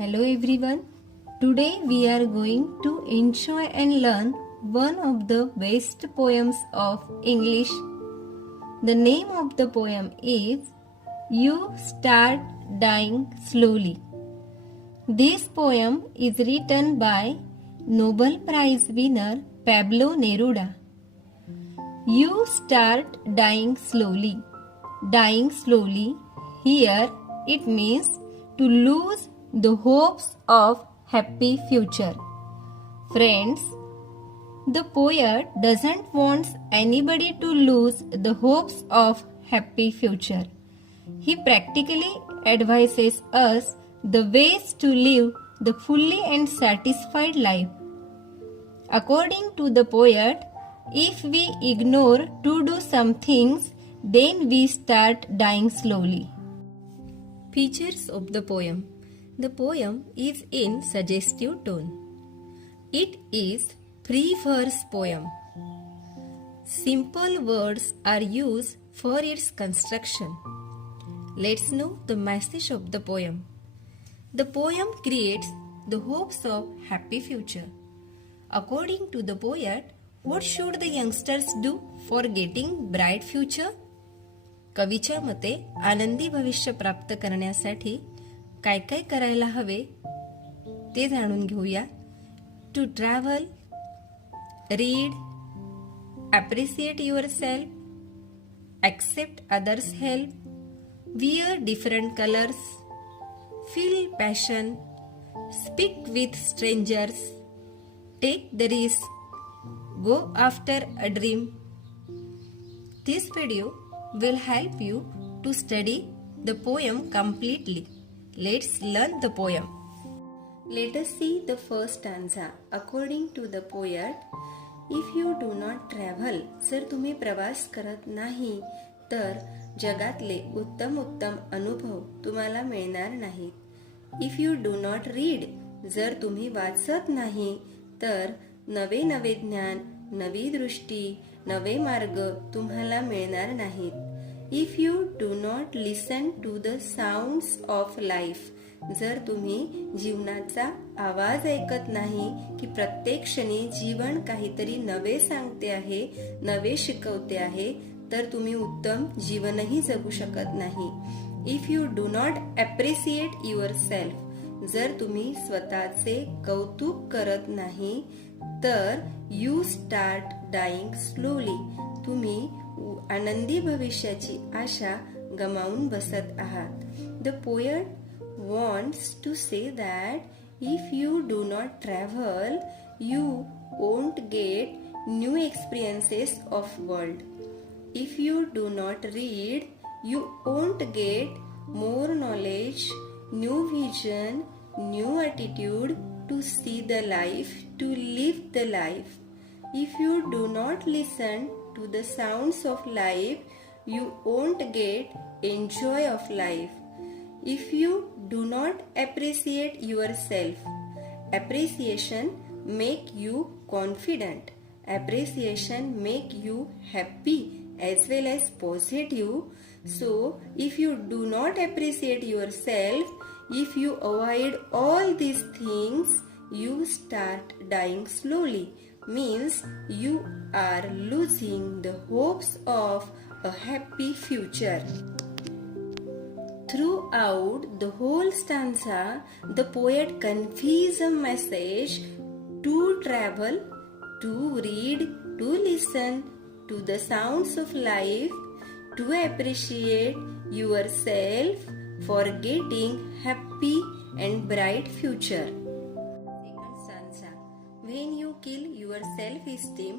Hello everyone. Today we are going to enjoy and learn one of the best poems of English. The name of the poem is You Start Dying Slowly. This poem is written by Nobel Prize winner Pablo Neruda. You start dying slowly. Dying slowly, here it means to lose the hopes of happy future. Friends, the poet doesn't want anybody to lose the hopes of happy future. He practically advises us the ways to live the fully and satisfied life. According to the poet, if we ignore to do some things, then we start dying slowly. Features of the poem. The poem is in suggestive tone. It is free verse poem. Simple words are used for its construction. Let's know the message of the poem. The poem creates the hopes of happy future. According to the poet, what should the youngsters do for getting bright future? कवीच्या मते आनंदी भविष्य प्राप्त करण्यासाठी काय काय करायला हवे ते जाणून घेऊया. To travel, read, appreciate yourself, accept others help, wear different colours, feel passion, speak with strangers, take the risk, go after a dream. This video will help you to study the poem completely. Let's learn the poem. Let us see the first stanza. According to the poet, if you do not travel, जर तुम्ही प्रवास करत नाही तर जगातले उत्तम अनुभव तुम्हाला मिळणार नाहीत. If you do not read, जर तुम्ही वाचत नाही तर नवे ज्ञान, नवी दृष्टी, नवे मार्ग तुम्हाला मिळणार नाहीत. If you do not listen to the sounds of life, जर तुम्ही जीवनाचा आवाज ऐकत नाही की प्रत्येक क्षणी जीवन काहीतरी नवे सांगते आहे, नवे शिकवते आहे, तर तुम्ही उत्तम जीवनही जगू शकत नाही. If you do not appreciate your self, जर तुम्ही स्वतःचे कौतुक करत नाही तर यू स्टार्ट डाईंग स्लोली, तुम्ही आनंदी भविष्याची आशा गमावून बसत आहात. The poet wants to say that if you do not travel you won't get new experiences of world. If you do not read you won't get more knowledge, new vision, new attitude to see the life, to live the life. If you do not listen to the sounds of life, you won't get enjoy of life. If you do not appreciate yourself, appreciation make you confident. Appreciation make you happy as well as positive. So, if you do not appreciate yourself, if you avoid all these things, you start dying slowly. Means you are losing the hopes of a happy future. Throughout the whole stanza, the poet conveys a message to travel, to read, to listen to the sounds of life, to appreciate yourself for getting happy and bright future. Second stanza. When you kill your self-esteem,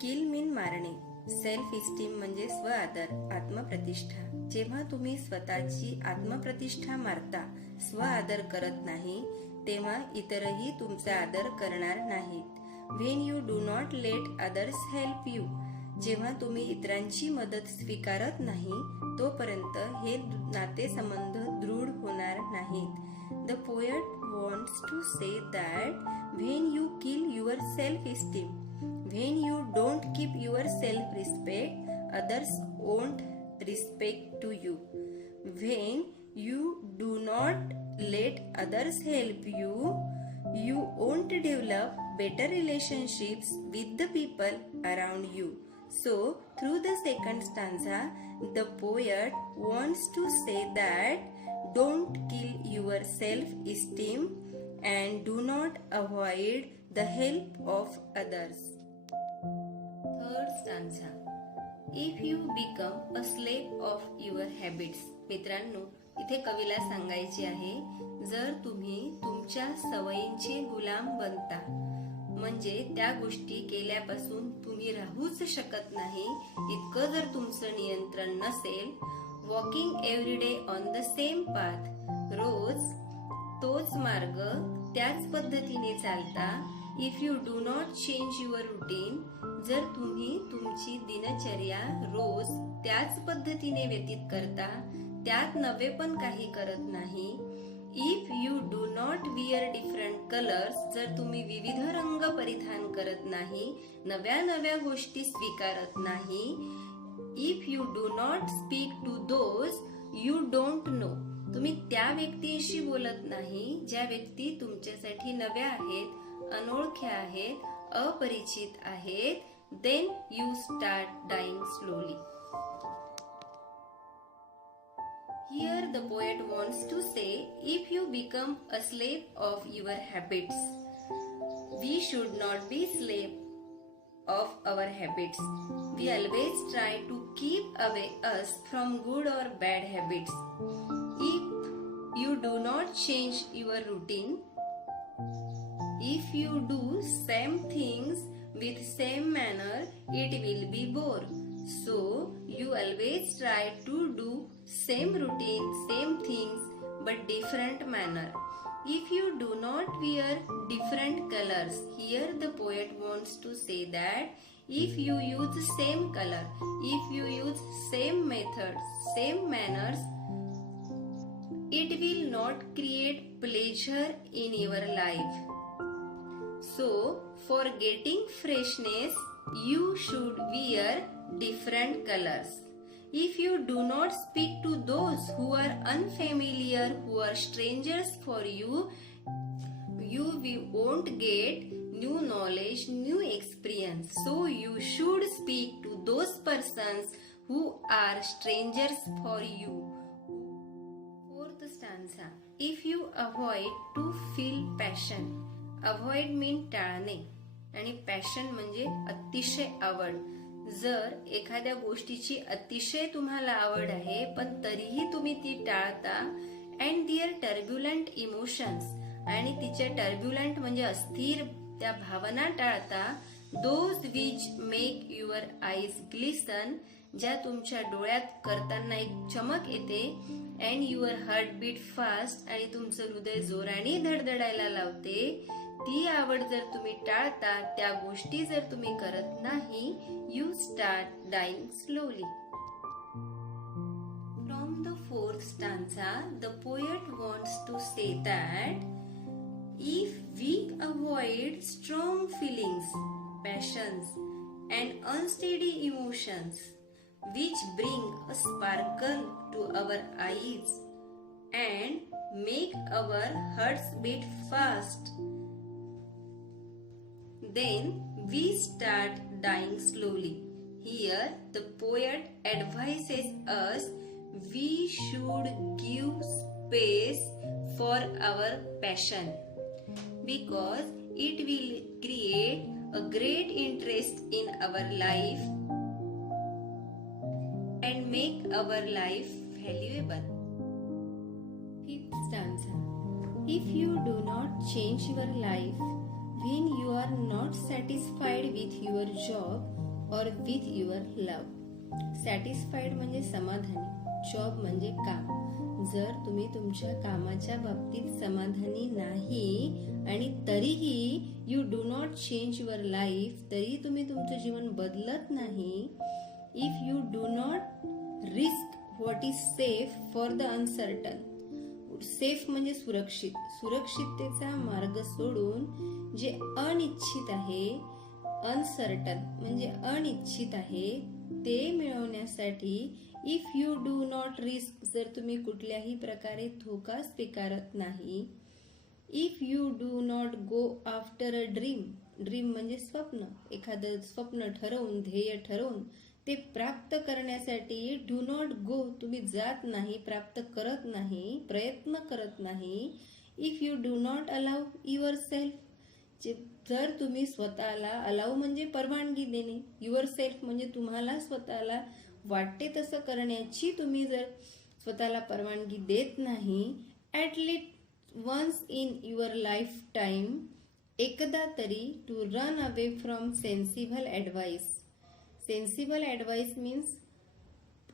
kill mean मारणे. Self esteem म्हणजे स्व आदर, आत्मप्रतिष्ठा. जेव्हा तुम्ही स्वतःची आत्मप्रतिष्ठा मारता, स्व आदर करत नाही, तेव्हा इतरही तुमचा आदर करणार नाहीत. When you do not let others help you, जेव्हा तुम्ही इतरांची मदत स्वीकारत नाही तोपर्यंत हे नातेसंबंध दृढ होणार नाहीत. The poet wants to say that when you kill your self esteem, when you don't keep your self respect, others won't respect to you. When you do not let others help you, you won't develop better relationships with the people around you. So, through the second stanza, the poet wants to say that don't kill your self-esteem and do not avoid the help of others. Third stanza. If you become a slave of your habits. मित्रांनो, इथे कवीला सांगायचे आहे, जर तुम्ही तुमच्या सवयींचे गुलाम बनता, म्हणजे त्या गोष्टी केल्यापासून तुम्ही राहूच शकत नाही, इतकं जर तुमचं नियंत्रण नसेल, walking every day on the same path, रोज तोच मार्ग त्याच पद्धतीने चालता, if you do not change your routine, जर तुम्ही तुमची दिनचर्या रोज त्याच पद्धतीने व्यतीत करता, त्यात नवे पण काही करत नाही, if you do not where different colours, जर तुम्ही विविध रंग परिधान करत नाही, नव्या नव्या गोष्टी स्वीकारत नाही, if you do not speak to those you don't know, तुम्ही त्या व्यक्तींशी बोलत नाही ज्या व्यक्ती तुमच्यासाठी नव्या आहेत, अनोळख्या आहेत, अपरिचित आहेत, then you start dying slowly. Here the poet wants to say, if you become a slave of your habits, we should not be slave of our habits. We always try to keep away us from good or bad habits. If you do not change your routine, if you do same things with same manner, it will be bore. So you always try to do same routine, same things, but different manner. If you do not wear different colors, here the poet wants to say that if you use same color, if you use same methods, same manners, it will not create pleasure in your life. So, for getting freshness, you should wear different colors. If you do not speak to those who are unfamiliar, who are strangers for you, you won't get new knowledge, new experience. So, you should speak to those persons who are strangers for you. Fourth stanza. If you avoid to feel passion. Avoid mean टाळणे आणि passion म्हणजे अतिशय आवड. जर एखाद्या गोष्टीची अतिशय तुम्हाला आवड आहे पण तरीही तुम्ही ती टाळता, अँड दिअर टर्ब्युलंट इमोशन्स, आणि तिच्या टर्ब्युलंट म्हणजे अस्थिर त्या भावना टाळता, those which make your eyes glisten, ज्या तुमच्या डोळ्यात करताना एक चमक येते, and your heart beat fast, आणि तुमचं हृदय जोराने धडधडायला लावते, ती आवड जर तुम्ही टाळता, त्या गोष्टी जर तुम्ही करत नाही, you start dying slowly. From the fourth stanza, the poet wants to say that if we avoid strong feelings, passions and unsteady emotions which bring a sparkle to our eyes and make our hearts beat fast, then we start dying slowly. Here the poet advises us we should give space for our passion because it will create a great interest in our life and make our life valuable. Fifth stanza. If you do not change your life when you are not satisfied with your job or with your love. Satisfied म्हणजे समाधानी, job म्हणजे काम. जर तुम्ही तुमच्या कामाच्या बाबतीत समाधानी नाही आणि तरीही you do not change your life, तरी तुम्ही तुमचं जीवन बदलत नाही, if you do not risk what is safe for the uncertain, safe म्हणजे सुरक्षित, सुरक्षिततेचा मार्ग सोडून जे अनिश्चित आहे, अनसर्टन म्हणजे अनिश्चित आहे, ते मिळवण्यासाठी if you do not risk, जर तुम्ही कुठल्याही प्रकारे धोका स्वीकारत नाही. If you do not go after a dream, dream म्हणजे स्वप्न, एखादं स्वप्न ठरवून, ध्येय ठरवून ते प्राप्त करण्यासाठी डू नॉट गो, तुम्ही जात नाही, प्राप्त करत नाही, प्रयत्न करत नाही. If you do not allow your self, जर तुम्ही स्वतःला, अलाउ म्हणजे परवानगी देणे, युअर सेल्फ म्हणजे तुम्हाला स्वतःला वाटते तसं करण्याची तुम्ही जर स्वतःला परवानगी देत नाही, at least once in your lifetime, एकदा तरी to run away from sensible advice. Sensible advice means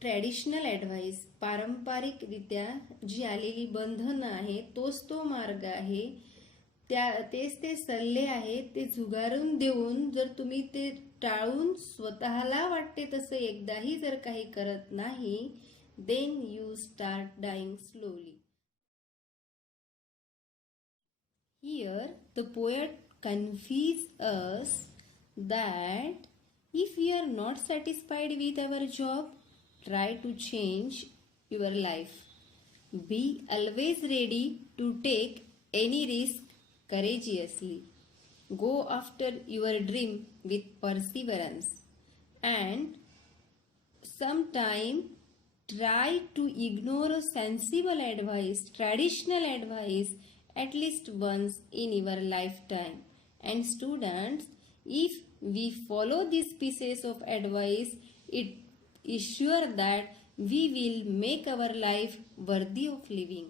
traditional advice, पारंपरिकरित्या जी आलेली बंधनं आहे, तोच तो मार्ग आहे, तेच ते सल्ले आहेत, ते झुगारून देऊन जर तुम्ही ते टाळून स्वतःला वाटते तसं एकदाही जर काही करत नाही, then you start dying slowly. Here the poet conveys us that if we are not satisfied with our job, try to change your life. Be always ready to take any risk courageously. Go after your dream with perseverance, and sometime try to ignore sensible advice, traditional advice, at least once in your lifetime. And students, if we follow these pieces of advice, it is sure that we will make our life worthy of living.